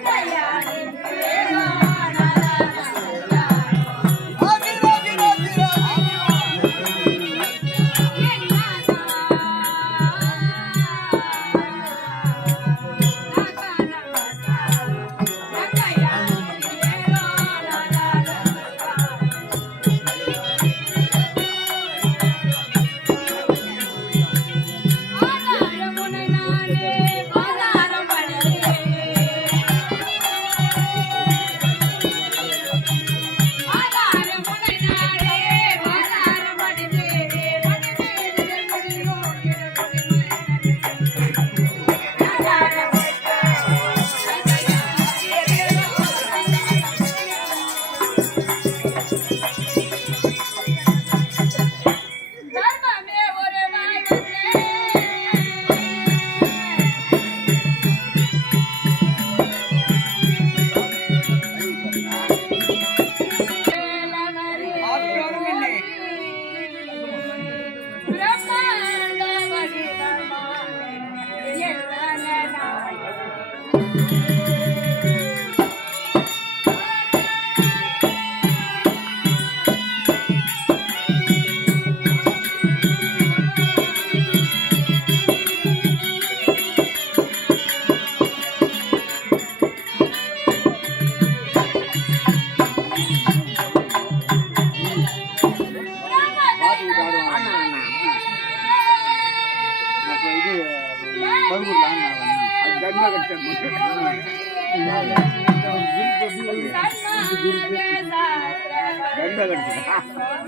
Yeah.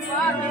சுவாமி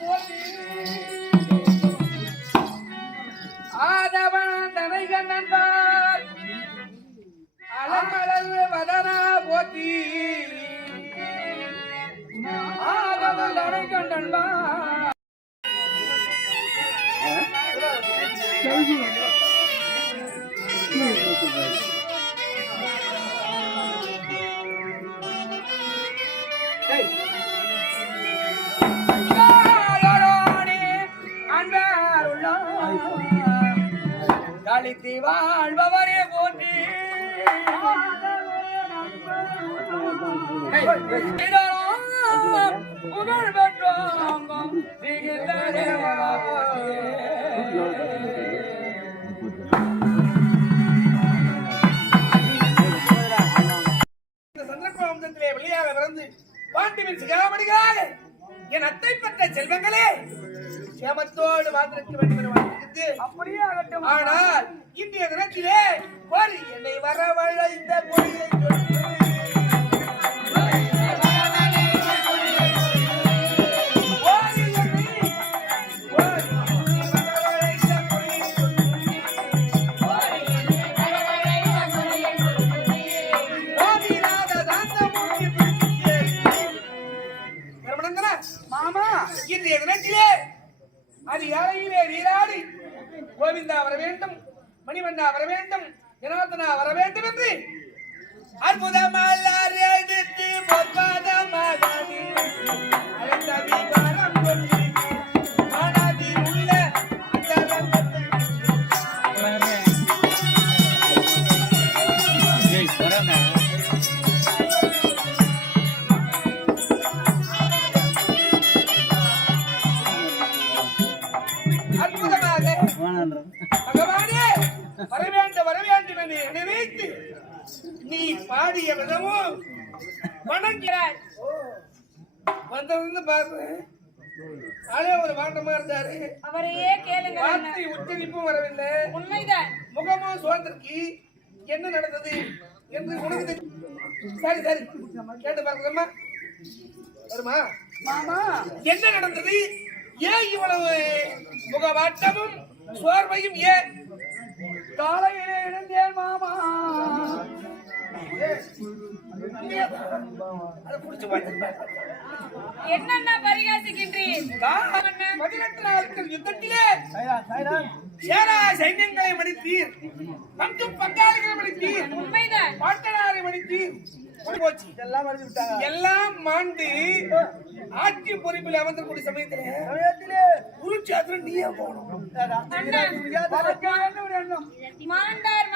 போற்றி ஆதவன் நடைகண்ணன் மலர் வதனா போத்தி கண்டன்பா அன்பாருள்ள வாழ்பவரே. புகழ் சந்திரகுலத்திலே வெளியாக பிறந்து பாண்டிவின் சிகாமணிகளாக என் அத்தை பெற்ற செல்வங்களே சேமத்தோடு வாழ்ந்திருக்க வேண்டும் என வாழ்த்துகிறது அப்படியே ஆகட்டும் ஆனால் இன்றைய தினத்திலே ஒரு என்னை வரவழைத்த மொழியை சொல்லி மணிவண்ணா வர வேண்டும் ஜனார்தனா வர வேண்டும் என்று அற்புதமல்லார் வணங்கிறாய் வந்தவங்க பாக்குறேன் ஆளே ஒரு வாட்டமா இருந்தாரு. அவரையே கேளுங்க. வார்த்தை உச்சரிப்பும் வரவில்லை. உண்மைதான். முகமும் சுதந்திரக்கு என்ன நடந்தது என்று உனக்கு. சரி சரி. கேட்டு பார்க்கலாமா வருமா? மாமா. என்ன நடந்தது? ஏன் இவ்வளவு முகவாட்டமும் சோர்வையும் ஏன்? காலையிலே என்னென்ன பரிகாசிக்கின்றீர்? தான் பதினெட்டு நாட்கள் யுத்தத்திலே சேரா சைன்யங்களை மடித்தீர். மற்றும் பங்காளிகளை மடித்தீர். உண்மைதான். பாட்டனாரை மடித்தீர். போச்சு. இதெல்லாம் மறைச்சு விட்டாங்க எல்லாம் மாண்டு ஆட்சி பொறுப்பில் அமர்ந்திருக்கூடிய சமயத்துல சமயத்திலே. குருட்சேத்திரம் நீயே போகணும். மாண்டார்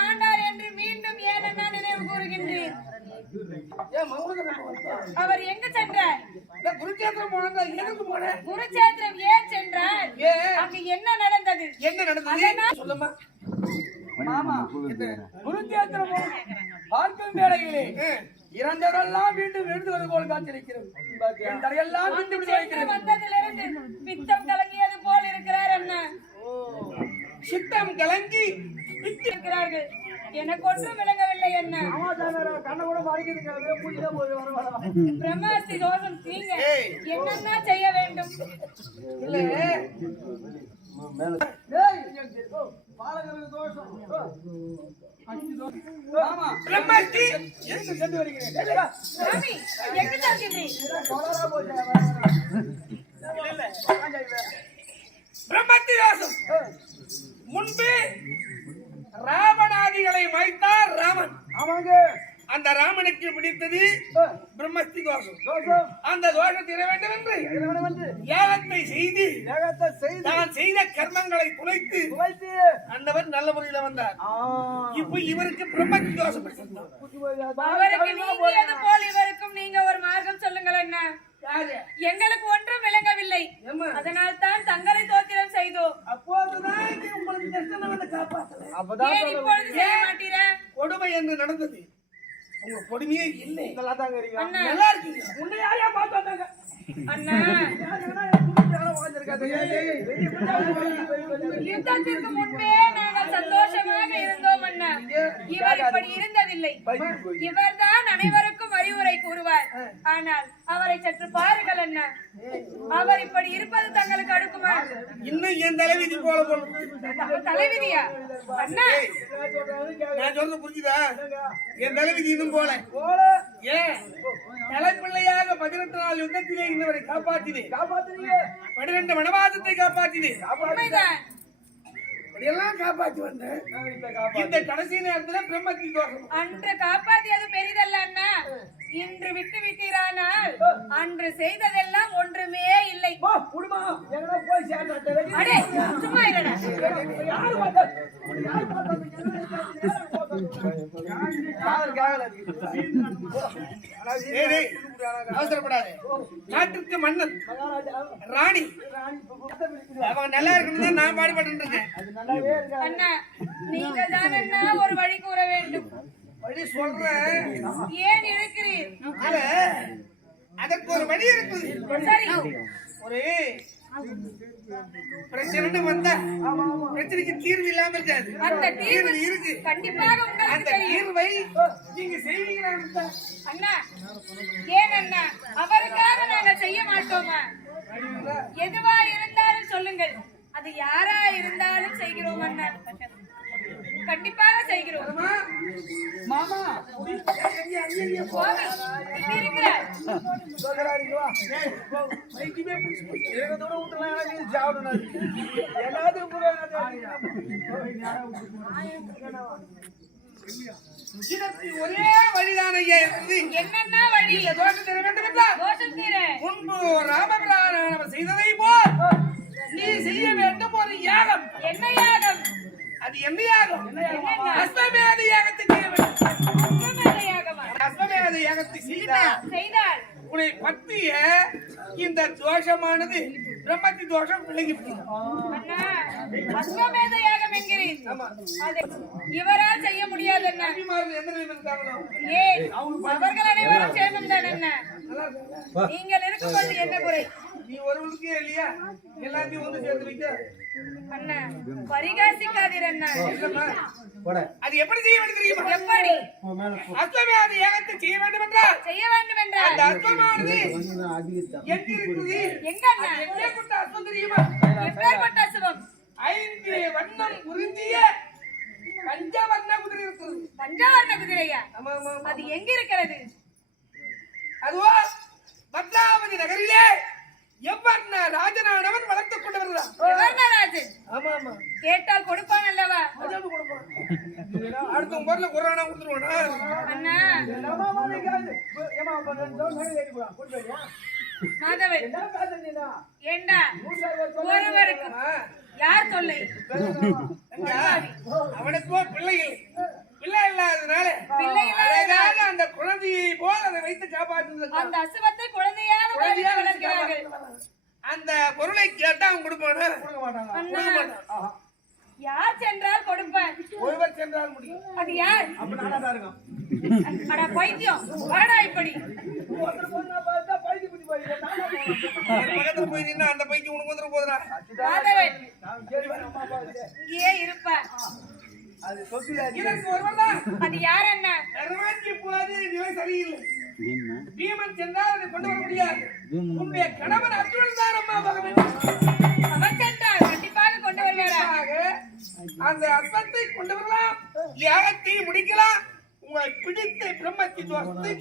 அவர் எங்க சென்றார்? இந்த குருட்சேத்திரம் போனாங்க எதுக்கு போனேன் குருச்சேத்திரம் ஏன் சென்றார்? ஏன் அங்கு என்ன நடந்தது? என்ன நடந்தது? சொல்லுமா. மாமா குருச்சேத்திரம் பார்க்கும் வேளையிலே இறந்தவரெல்லாம் மீண்டும் எழுந்துவது போல் காட்சியளிக்கிறது. என் தலையெல்லாம் மீண்டும் வந்ததிலிருந்து பித்தம் கலங்கியது போல் இருக்கிறார் அண்ணா. சித்தம் கலங்கி இருக்கிறார்கள் எனக்கு ஒன்றும் விளங்கவில்லை அண்ணா கண்ணை கூட மறைக்குதுங்க பூஜை போய் வர வர பிரம்மாஸ்தி தோஷம் தீங்க. என்னென்ன செய்ய வேண்டும்? இல்ல. பிரம்மஸ்தி. எங்க சென்று வருகிறேன் முன்பு ஆமாங்க அந்த ராமனுக்கு பிடித்தது பிரம்மஸ்தி தோஷம் தோஷம் அந்த தோஷம் தீர வேண்டும் என்று இறைவனை வந்து யாகத்தை செய்து வேகத்தை செய்து தான் செய்த கர்மங்களை குலைத்து அந்தவர் நல்ல முறையில வந்தார். இப்ப இவருக்கு பிரம்மத்தி தோஷம் அவருக்கு நீங்கியது போல். இவருக்கும் நீங்க ஒரு மார்க்கம் சொல்லுங்கள் யாரு? எங்களுக்கு ஒன்றும் விளங்கவில்லை? அதனால் தான் அப்பதான் ஏன் இப்பொழுது செய்ய மாட்டீரா? கொடுமை என்று நடந்தது. உங்க கொடுமையே இல்லை. நல்லா தாங்க இருக்கீங்க அண்ணா. நல்லா இருக்கீங்க உன்னை யாரையா பார்த்து வந்தாங்க? அண்ணா. யுத்தத்திற்கு முன்பே நாங்கள் சந்தோஷமாக இருந்தோம் அண்ணா. இவர் இப்படி இருந்ததில்லை. இவர்தான் அனைவருக்கும் அறிவுரை கூறுவார். ஆனால் அவரை சற்று பாருங்கள் அண்ணா. அவர் இப்படி இருப்பது தங்களுக்கு அடுக்குமா? இன்னும் என் தலைவிதி போல தலைவிதியா? அண்ணா. நான் சொல்றது புரிஞ்சுதா? என் தலைவிதி இன்னும் போல. ஏன் தலைப்பிள்ளையாக பதினெட்டு நாள் யுத்தத்திலே இன்னவரை காப்பாற்றினேன். பன்னிரண்டு வனவாசத்தை காப்பாற்றினேன். உண்மைதான். அப்படியெல்லாம் காப்பாற்றி வந்தேன். இந்த கடைசி நேரத்துல பிரம்மத்தி தோஷம். அன்று காப்பாற்றியது பெரிதல்ல அண்ணா இன்று விட்டு விட்டீரானால் அன்று செய்ததெல்லாம் ஒன்றுமே இல்லை. குடுமா எங்கடா போய் சேர்ந்தா வெளிய அடே சும்மா இருடா யாரு பார்த்தா? யாரு பார்த்தா? அவசரப்படாத. நாட்டிற்கு மன்னன். ராணி. அவங்க நல்லா இருக்கணும் நான் பாடுபட்டு இருக்கேன். அது நல்லாவே இருக்காது அண்ணா நீங்க தான் ஒரு வழி கூற வேண்டும். வழி சொல்றேன். ஏன் இருக்கிறீர்? அதற்கு ஒரு வழி இருக்குது. ஒரு பிரச்சனை வந்தா பிரச்சனைக்கு தீர்வு இல்லாம இருக்காது. அந்த தீர்வு இருக்கு. கண்டிப்பாக அந்த தீர்வை நீங்க செய்வீங்களா அண்ணா ஏன் அண்ணா? அவருக்காக நாங்கள் செய்ய மாட்டோமா? எதுவா இருந்தாலும் சொல்லுங்கள். அது யாரா இருந்தாலும் செய்கிறோம் அண்ணா. கண்டிப்பாக செய்கிறோம். மாமா ஒரே வழிதான் ஐயா என்னென்ன வழி? தோஷம் தர வேண்டும் தோஷம் தீர. முன்பு ராமபிரான் செய்ததை போல் நீ செய்ய வேண்டும் ஒரு யாகம். என்ன யாகம்? அது என்ன யாகம் அஸ்வமேத யாகத்தை செய்ய வேண்டும் அஸ்வமேத யாகத்தை செய்தால்? உன்னை பற்றிய இந்த தோஷமானது பிரம்மத்தி தோஷம் அண்ணா அஸ்வமேத யாகம் என்கிறேன் இவரால் செய்ய முடியாது ஏன் அவர்கள் அனைவரும் சேர்ந்தும் தான் என்ன? நீங்கள் இருக்கும்போது என்ன குறை? நீ ஒருவனுக்கே இல்லையா? எல்லாத்தையும் வந்து சேர்த்து வைக்க. அண்ணா பரிகாசிக்காதீர் அண்ணா. அது எப்படி செய்ய வேண்டும் தெரியுமா? எப்படி? செய்ய வேண்டும் என்றால் செய்ய வேண்டும் அந்த என்றால் அஸ்வமானது எங்க இருக்குது எங்க அண்ணா எங்கே கொண்ட அஸ்வம் தெரியுமா? எப்பேற்பட்ட அசுவம் ஐந்து வண்ணம் உறிஞ்சிய பஞ்சவர்ண குதிரை இருக்கிறது பஞ்சவர்ண குதிரையா. அது எங்க இருக்கிறது கேட்டால் கொடுப்பான் அல்லவா. அடுத்த ஊர்ல குரானா கொடுத்துருவானா? அண்ணா. மாதவன். ஏண்டா? ஒருவருக்கு யார் தொல்லை? அவனுக்கோ பிள்ளைகள் பிள்ளை இல்லாததுனால அழகாக அந்த குழந்தையை போல் அதை வைத்து காப்பாற்றுவதற்கு அந்த அசுவத்தை குழந்தையாக வளர்க்கிறார்கள். அந்த பொருளை கேட்டா அவன் கொடுப்பானா? கொடுக்க மாட்டாங்க அண்ணா யார் சென்றால் கொடுப்பார்? ஒருவர் சென்றால் முடியும். அது யார்? அப்ப நானா தான் இருக்கும் அட பைத்தியம். வாடா இப்படி. ஒருத்தர் பொண்ணா பார்த்தா பைத்தி குத்தி போய் நானா. என் பக்கத்துல போய் நின்னா அந்த பைக்கு உனக்கு வந்துட போதுடா? மாதவன். நான் கேள்வி அம்மா அப்பா கிட்ட. இங்கேயே இருப்பார். அது சொத்தியாது இதற்கு ஒருவர் தான் அது யார் அண்ணா கருவாச்சி போது நிலை சரியில்லை. பீமன். சென்றால் அதை கொண்டு வர முடியாது. உன்னுடைய கணவன் அர்ஜுனன் தான் அம்மா பார்க்க அந்த அர்த்தத்தை கொண்டு வரலாம் யாகத்தை முடிக்கலாம். உங்களை பிடித்த பிரம்மத்தி தோஷத்தை